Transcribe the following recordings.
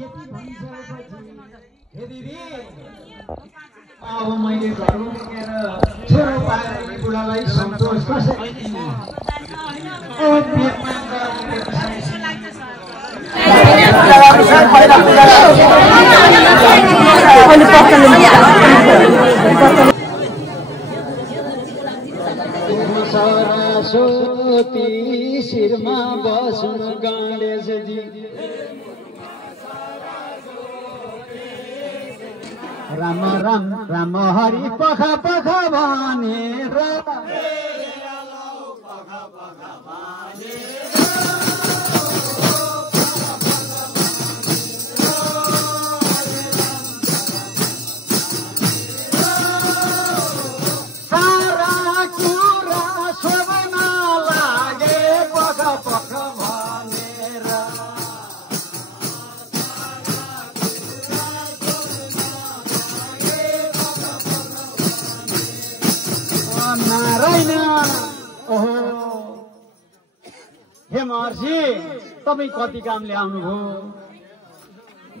त्यति भनिसकेपछि हे दिदी अब मैले घरमा पुगेर छोरो पाएर यी बुढालाई सन्तोष कसरी दिने ओ पेटमा सरस्वती शिरमा बस्नु गणेशजी राम राम राम हरि पख पख भनेर हे महर्षि तपाईँ कति कामले आउनुभयो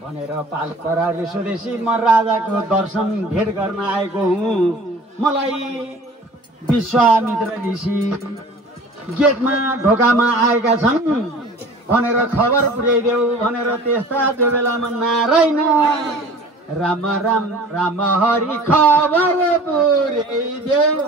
भनेर पालकराले स्वदेशी म राजाको दर्शन भेट गर्न आएको हुँ। मलाई विश्वामित्र ऋषि गेटमा ढोकामा आएका छन् भनेर खबर पुर्याइदेऊ भनेर त्यस्ता त्यो बेलामा नारायण राम राम राम हरि खबर पुर्याइदेऊ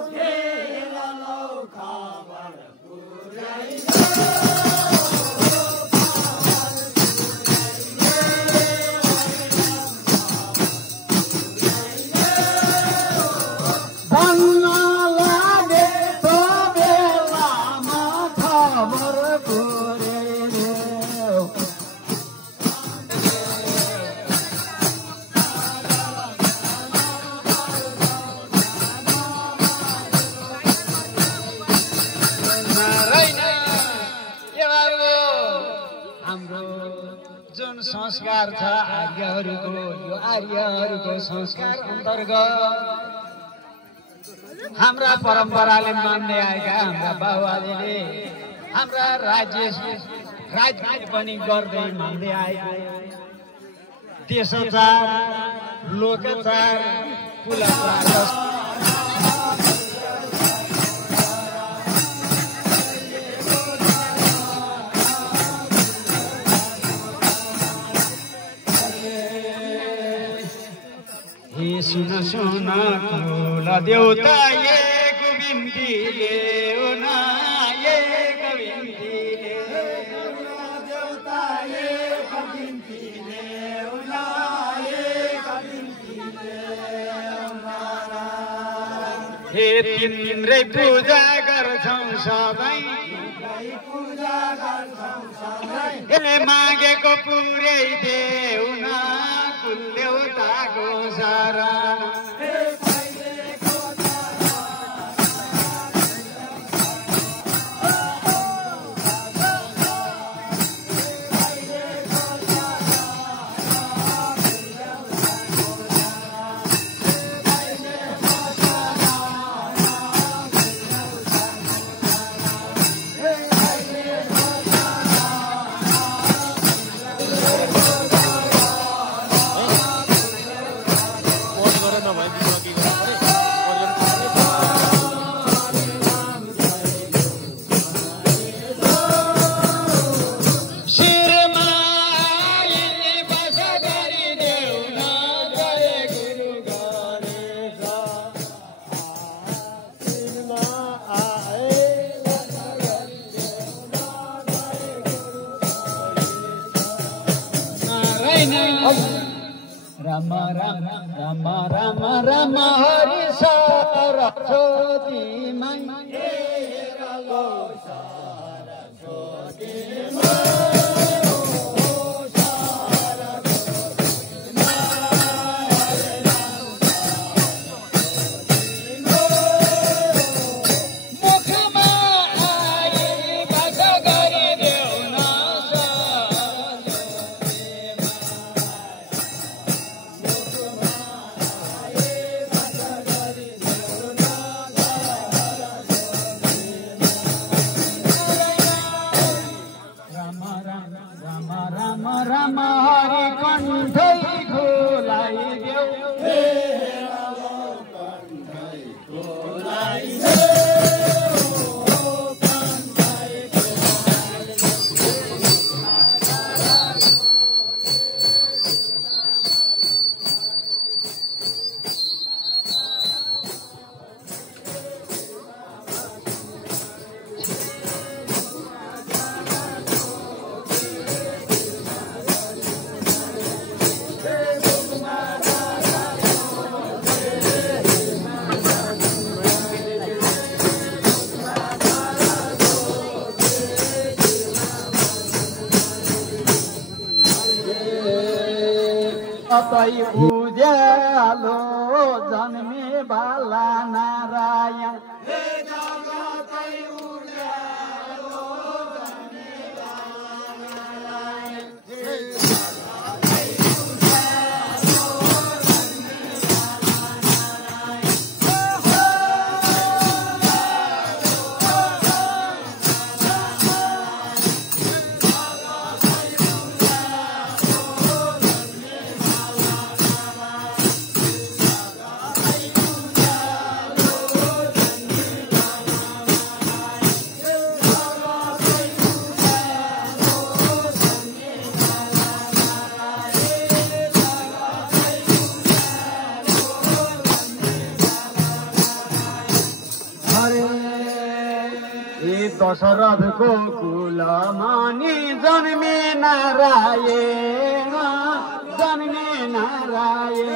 संस्कार छ आर्यहरूको यो आर्यहरूको संस्कार अन्तर्गत हाम्रा परम्पराले मान्दै आएका हाम्रा बाबुआले हाम्रा राज्य पनि गर्दै मान्दै आएका देशचार लोकचार कुलाचार सुन सुन कुल देउता ये गोविन्दी लेउना ये गोविन्दी देउता ये गोविन्दी लेउना ये गोविन्दी लेउना हे तिम्रै पूजा गर्छौं सबै पूजा गर्छौं सबै हे मागेको पुरै देउना देउताको सारा राम राम राम राम राम हरि सरस्वती जगतै उज्यालो जन्मे बाला नारायण दशरथको कुलमानी जन्मे नारायण जन्मे नारायण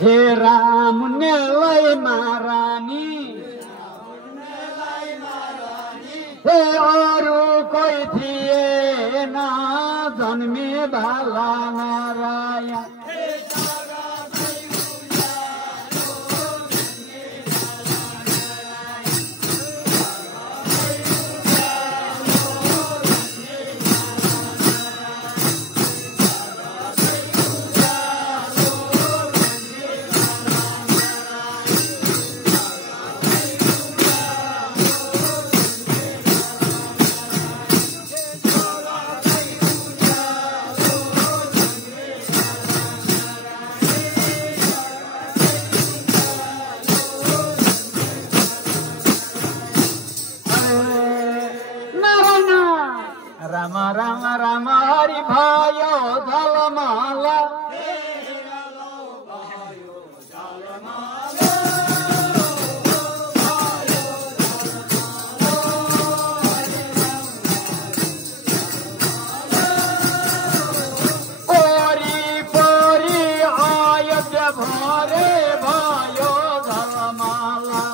हे राम नेलाई महारानी हे अरू कोही थिएन जन्मे बाला नारायण राम राम हरि भयो झलमला वरिपरि अयोध्या भरे भयो झलमला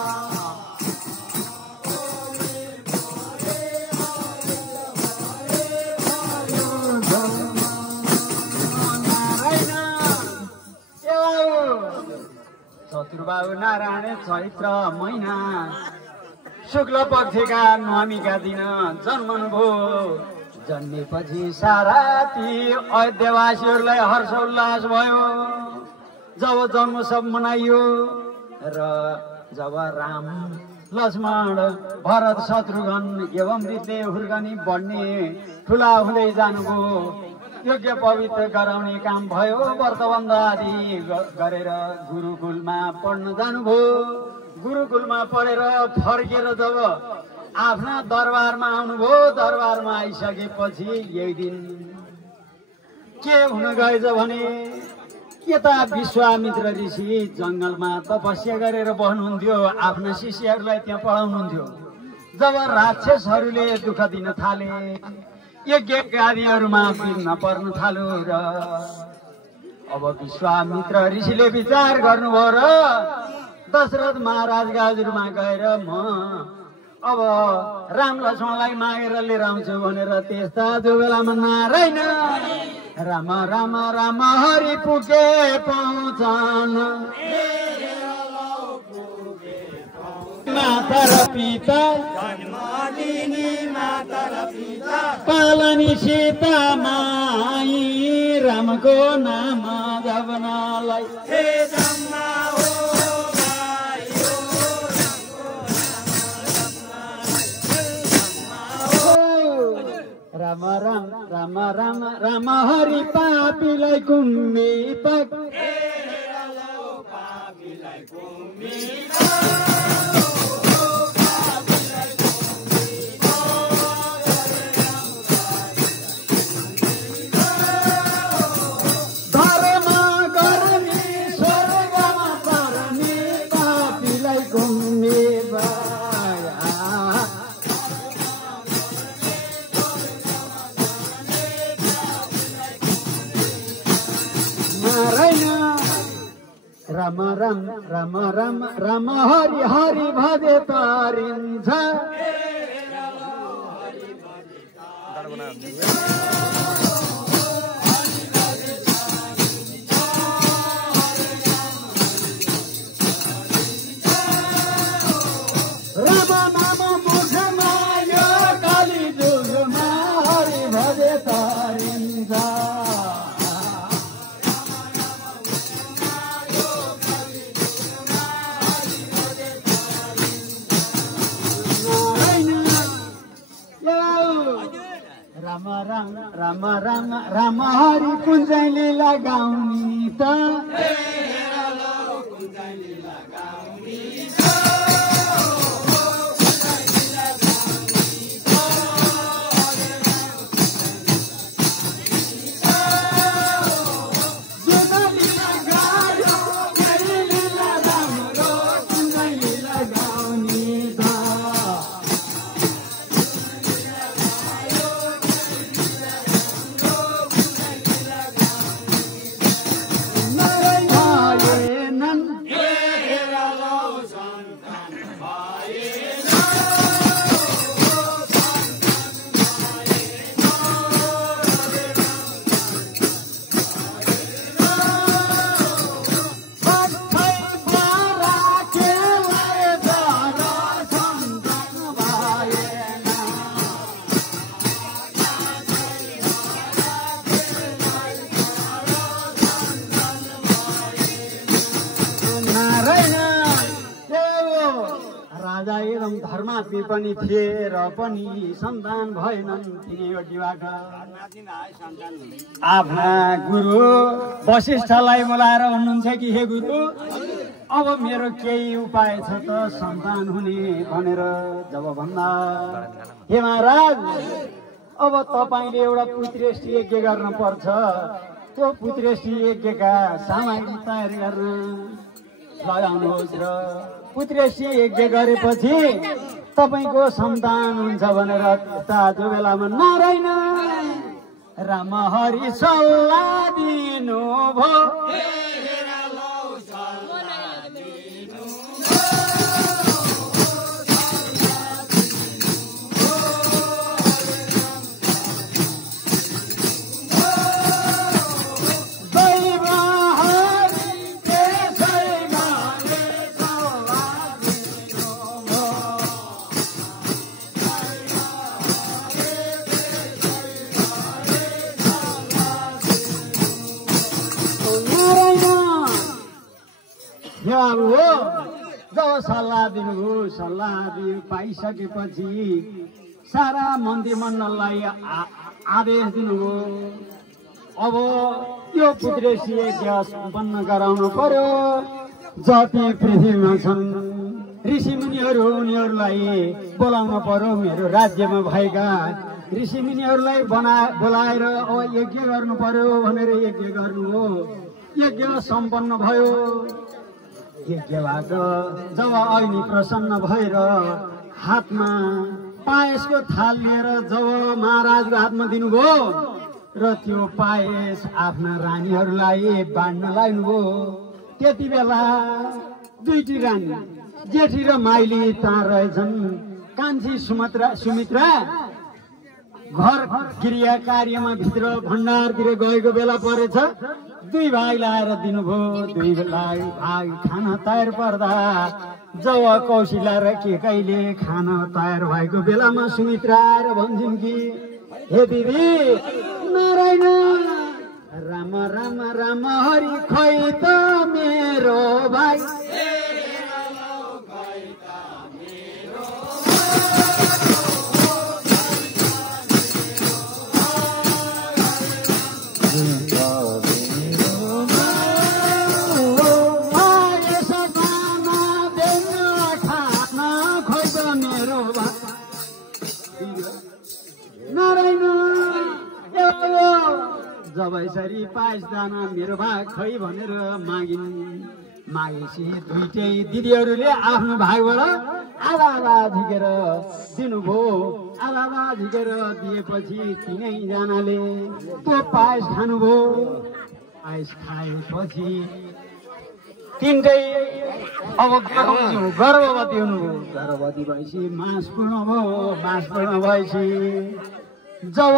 चतुर्बाहु नारायण चैत्र महिना शुक्ल पक्षका नवमीका दिन जन्मनुभयो। जन्मेपछि सारा ती अयोध्यावासीहरूलाई हर्षोल्लास भयो। जब जन्मोत्सव मनाइयो र जब राम लक्ष्मण भरत शत्रुघ्न एवं रीतिले हुर्कनी बढ्ने ठुला हुँदै जानुभयो। यज्ञ पवित्र गराउने काम भयो। व्रतबन्ध आदि गरेर गुरुकुलमा पढ्न जानुभयो। गुरुकुलमा पढेर फर्केर जब आफ्ना दरबारमा आउनुभयो, दरबारमा आइसकेपछि यही दिन के हुन गएछ भने यता विश्वामित्र ऋषि जङ्गलमा तपस्या गरेर बस्नुहुन्थ्यो। आफ्ना शिष्यहरूलाई त्यहाँ पढाउनुहुन्थ्यो। जब राक्षसहरूले दुःख दिन थाले, यज्ञ कार्यहरूमा विघ्न पर्न थाल्यो र अब विश्वामित्र ऋषिले विचार गर्नुभयो र दशरथ महाराजका हजुरमा गएर म अब राम लक्ष्मणलाई मागेर लिएर आउँछु भनेर त्यस्ता जो बेलामा नारायण राम राम राम हरि पुगे पाउँछन्। माता र पिता पालनी सीता माई रामको नाम जपनालाई राम राम राम राम राम हरि पापीलाई कुम्मी पक राम राम राम राम राम हरि हरि भजे तारिन्छ राम नाम मुखमा यो काली जुगमा हरि भजे तारिन्छ राम राम राम राम राम हरि कुञ्जैली लगाउने त राजा एवं धर्मात्मी पनि थिए र पनि सन्तान भएनन् तिनीहरूबाट आफ्ना गुरु वशिष्ठलाई बोलाएर भन्नुहुन्छ कि हे गुरु अब मेरो केही उपाय छ त सन्तान हुने भनेर जब भन्दा हे महाराज अब तपाईले एउटा पुत्रेष्ठी यज्ञ गर्न पर्छ त्यो पुत्रेष्ठी यज्ञका सामग्री तयार गर्न लगाउनुहोस् र पुत्रेष्ठी यज्ञ गरेपछि तपाईको सन्तान हुन्छ भनेर जो बेलामा नारायण राम हरि सल्लाह दिनुभयो जब सल्लाह दिनुभयो सल्लाह पाइसकेपछि सारा मन्त्रीमण्डललाई आदेश दिनुभयो अब यो पुत्रेष्ठी यज्ञ सम्पन्न गराउनु पर्यो जति पृथ्वीमा छन् ऋषिमुनिहरू उनीहरूलाई बोलाउनु पर्यो मेरो राज्यमा भएका ऋषिमुनिहरूलाई बोलाएर अब यज्ञ गर्नु पर्यो भनेर यज्ञ गर्नुभयो यज्ञ सम्पन्न भयो यज्ञबाट जब अग्नि प्रसन्न भएर हातमा पायसको थाल लिएर जब महाराजको हातमा दिनुभयो र त्यो पायस आफ्ना रानीहरूलाई बाँड्न लाग्नुभयो त्यति बेला दुईटी रानी जेठी र माइली तार रहेछन् कान्छी सुमित्रा घर क्रिया कार्यमा भित्र भण्डारतिर गएको बेला परेछ दुई भाइ लाएर दिनुभयो दुई भाइ खाना तयार पर्दा जब कौशिला र केकैले खाना तयार भएको बेलामा सुमित्रा आएर भन्छन् कि हे दिदी नारायण राम राम राम हरि खै त मेरो भाइ जब यसरी पायस दाना मेरो भाग खै भनेर मागेपछि दुईटै दिदीहरूले आफ्नो भागबाट आधा आधा झिकेर दिनुभयो आधा आधा झिकेर दिएपछि तिनैजनाले त्यो पायस खानुभयो पायस खाएपछि तिनटै अब गर्भवती हुनुभयो। गर्भवती भएपछि मास पूर्ण भयो। मास पूर्ण भएपछि जब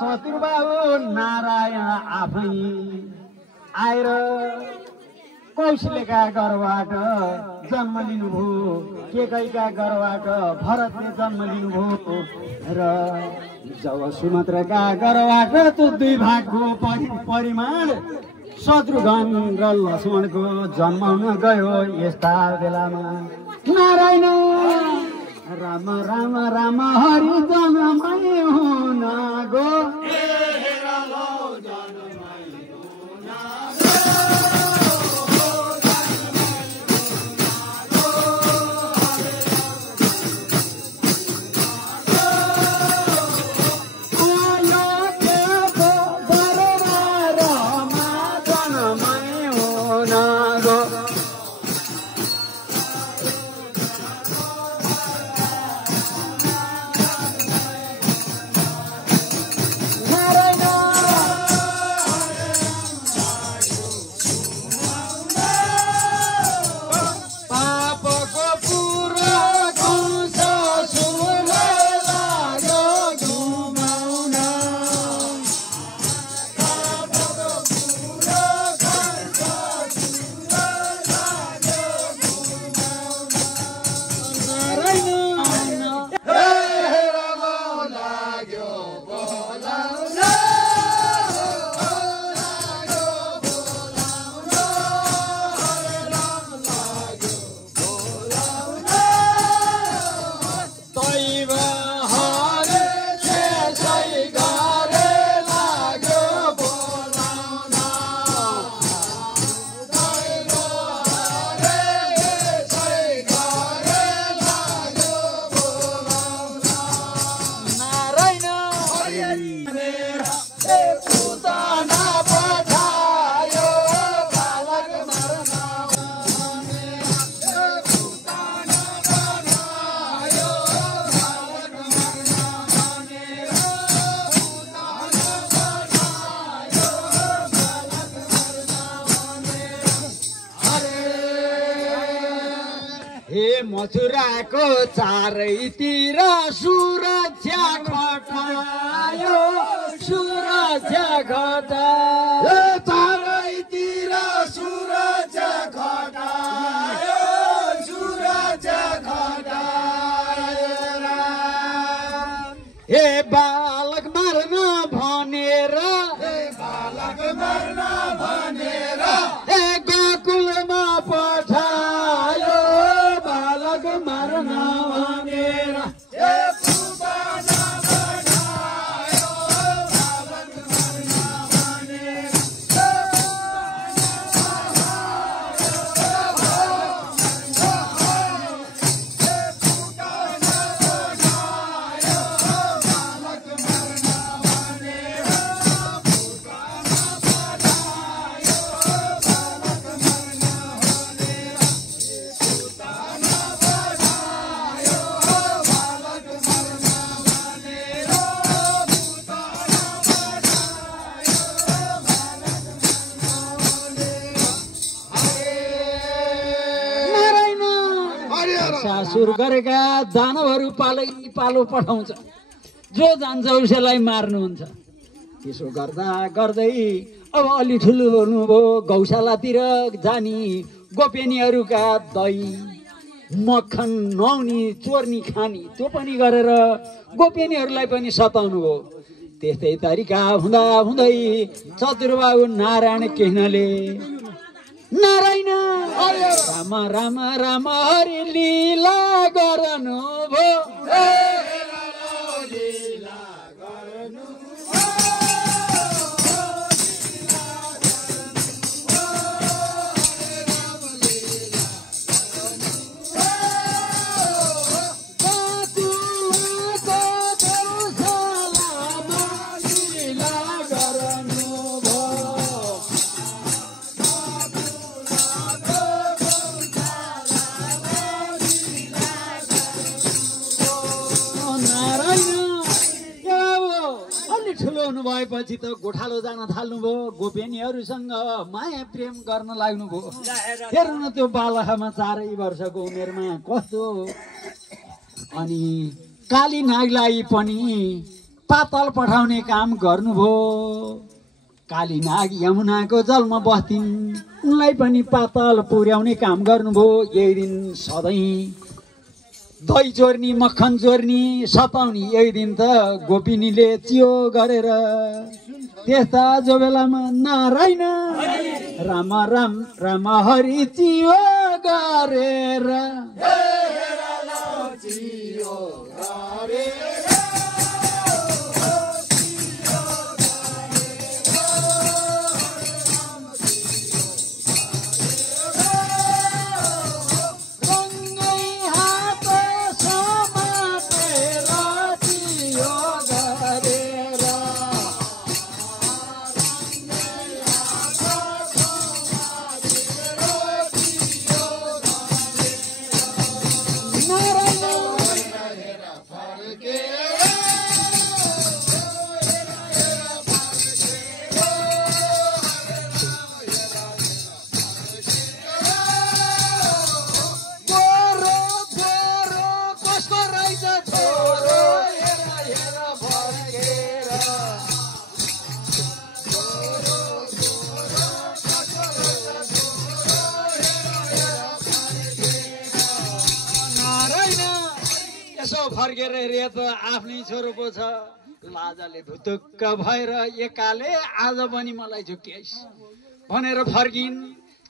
चतुर्बाहु नारायण आफै आएर कौशलेका गर्भबाट जन्म लिनुभयो। केकैका गर्भबाट भरतले जन्म लिनुभयो र जब सुमत्रका गर्भबाट त्यो 2 भागको परिमाण शत्रुघ्न र लक्ष्मणको जन्म हुन गयो। यस्ता बेलामा नारायण राम राम राम हरि जन्मै हुन गो। मथुराको चारैतिर सुरक्षा खटायो। सुरक्षा खटायो। चारैतिर सुरक्षा खटायो। सुरक्षा खटायो। हे बालक मार्न भनेर। हे बालक मार्न भनेर हे गोकुलमा पठायो। मार्न भनेर सासुर गरेका दानवहरू पालो पठाउँछ। जो जान्छ उसैलाई मार्नुहुन्छ। त्यसो गर्दा गर्दै अब अलि ठुलो हुनुभयो। गौशालातिर जानी गोपेनीहरूका दही मक्खन नुहाउने चोर्नी खानी त्यो पनि गरेर गोपेनीहरूलाई पनि सताउनु भयो। त्यस्तै तरिका हुँदा हुँदै चतुर्बाहु नारायण कृष्णले नारायण राम राम राम हरि लीला गर्नु भयो। भएपछि त गोठालो जान थाल्नुभयो, गोपेनीहरूसँग माया प्रेम गर्न लाग्नुभयो। हेर्नु न त्यो बालखामा 4 वर्षको उमेरमा कस्तो। अनि काली नागलाई पनि पातल पठाउने काम गर्नुभयो। काली नाग यमुनाको जलमा बस्थिन्, उनलाई पनि पातल पुर्याउने काम गर्नुभयो। एक दिन सधैँ दही चोर्नी मक्खन चोर्नी सताउने, एक दिन त गोपिनीले चियो गरेर। त्यस्ता जो बेलामा नारायण राम राम राम हरि चियो गरेर फर्केर हेरे त आफ्नै छोरो पो छ। लाजले भुतुक्क भएर एकाले आज पनि मलाई झुक्क्याइस् भनेर फर्किन्।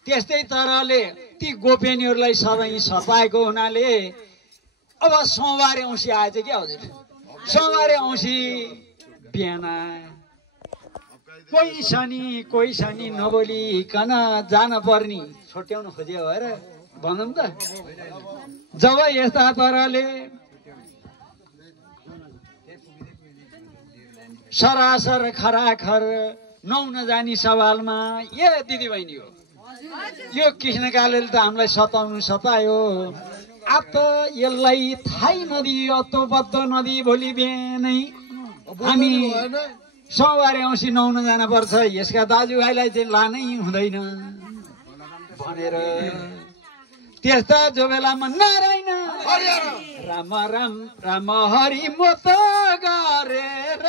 त्यस्तै तरहले ती गोपेनीहरूलाई सधैँ सताएको हुनाले अब सोमबारे औँसी आएछ क्या हजुर। सोमबारे औँसी बिहान कोही शनि नबोलिकन जान पर्ने छोट्याउनु खोज्यो भएर भनौँ त। जब यस्ता तरहले सरासर खराखर नुहाउन जाने सवालमा ए दिदी बहिनी हो यो कृष्णकाले त हामीलाई सतायो। अब त यसलाई थाहै नदी अत्तो पत्तो नदी भोलि बिहानै हामी सोमबारे औँसी नुहाउन जानुपर्छ, यसका दाजुभाइलाई चाहिँ लानै हुँदैन भनेर। त्यस्ता जो बेलामा नारायण राम राम राम हरि मोत गरेर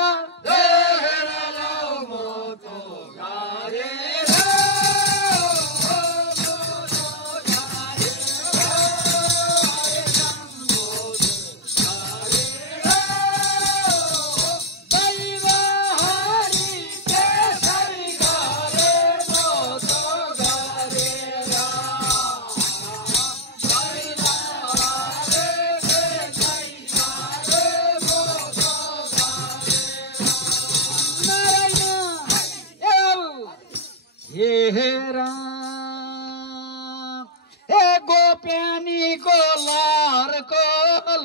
गोप्यानीको लहरको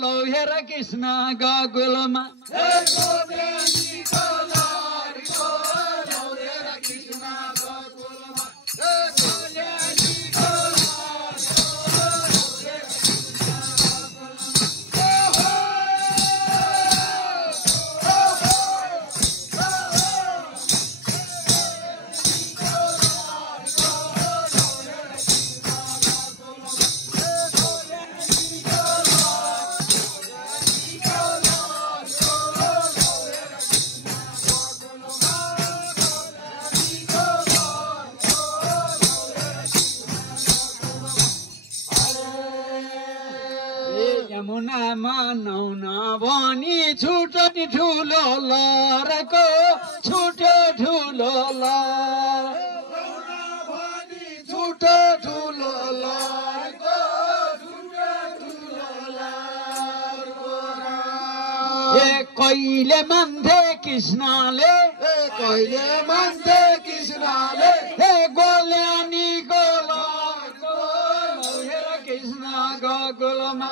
लौहेर कृष्ण गगुलमा यमुनामा नुहाउन भनी छुट्यो नि ठुलो लहरको छुट्यो ठुलो लहर छुट्यो ठुलो लहरको ए कहिले मान्थे कृष्णले हे गोल्यानीको लहरको लौहेर कृष्ण गगुलमा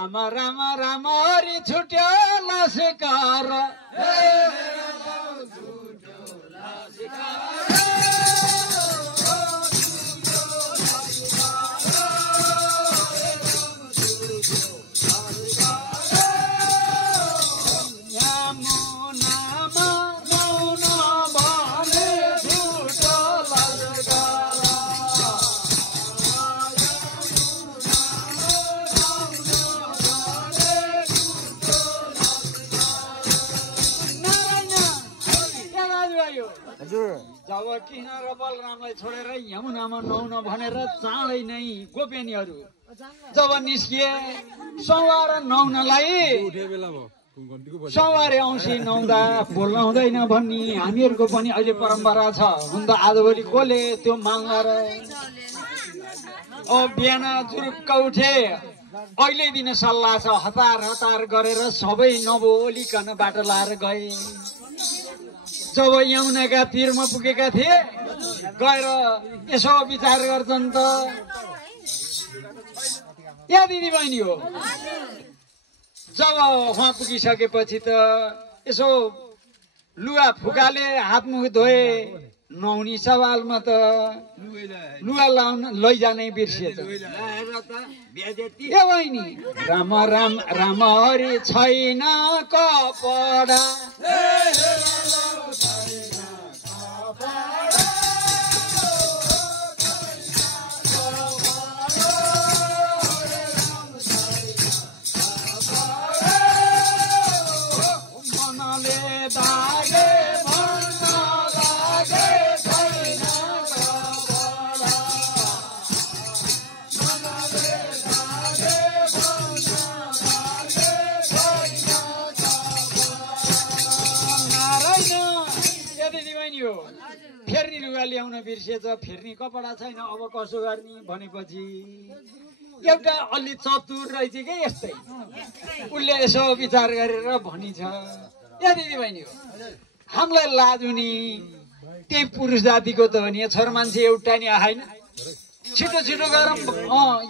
राम राम राम हरि छुट्यो लासेकार जब कृष्ण र बलरामलाई छोडेर यमुनामा नुहाउन भनेर चाँडै नै गोपिनीहरू जब निस्किए सोमबार नुहाउनलाई सोमबारे औँसी नुहाउँदा बोल्न हुँदैन भन्ने हामीहरूको पनि अहिले परम्परा छ। हुन त आजभोलि कसले त्यो मान्ला र बिहान जुरुक्क उठे अहिले दिन सल्लाह छ हतार हतार गरेर सबै नबोलिकन बाटो लाएर गए। जब यमुनाका तीरमा पुगेका थिए गएर यसो विचार गर्छन् त या दिदी बहिनी हो। जब उहाँ पुगिसकेपछि त यसो लुगा फुकाले हातमुख धोए नुहाउने सवालमा त लुगा लाउन लैजानै बिर्सिए त ए बहिनी राम राम राम हरि छैन कपडा फेर्नी लुगा ल्याउन बिर्सिएछ फेर्नी कपडा छैन अब कसो गर्ने भनेपछि एउटा अलि चतुर रहेछ कि यस्तै उसले यसो विचार गरेर भनिन्छ या दिदी बहिनी हो हामीलाई लाजुनी त्यही पुरुष जातिको त हो नि छोरा मान्छे एउटा नि आएन छिटो छिटो गरम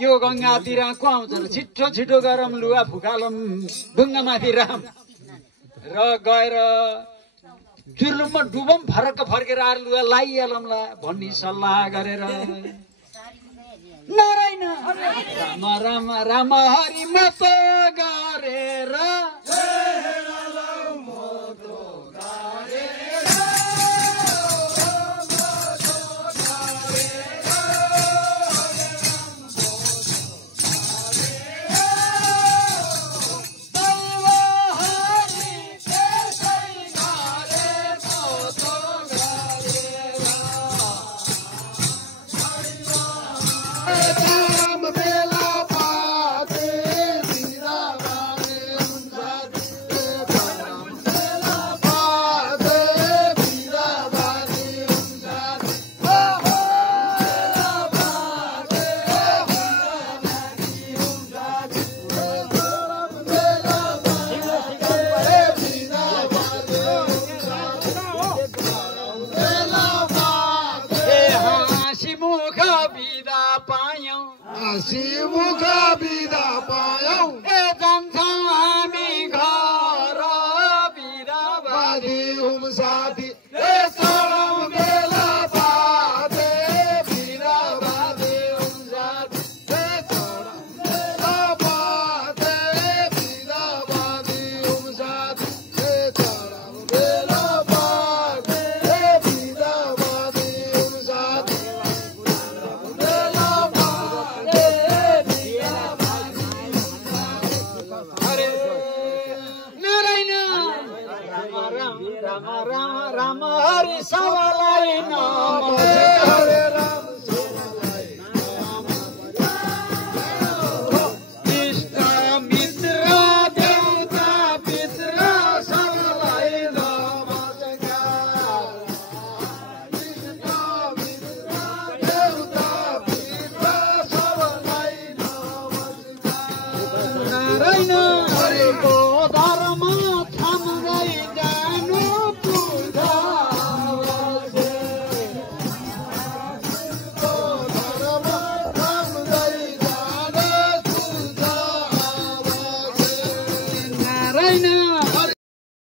यो गङ्गातिर को आउँछ र छिटो छिटो गरम लुगा फुकालम ढुङ्गामाथि राम र गएर जुर्लुममा डुबम फरक्क फर्केर आएर लुगा लाइहालौँला भन्ने सल्लाह गरेर नारायण राम राम राम हरि मत गरेर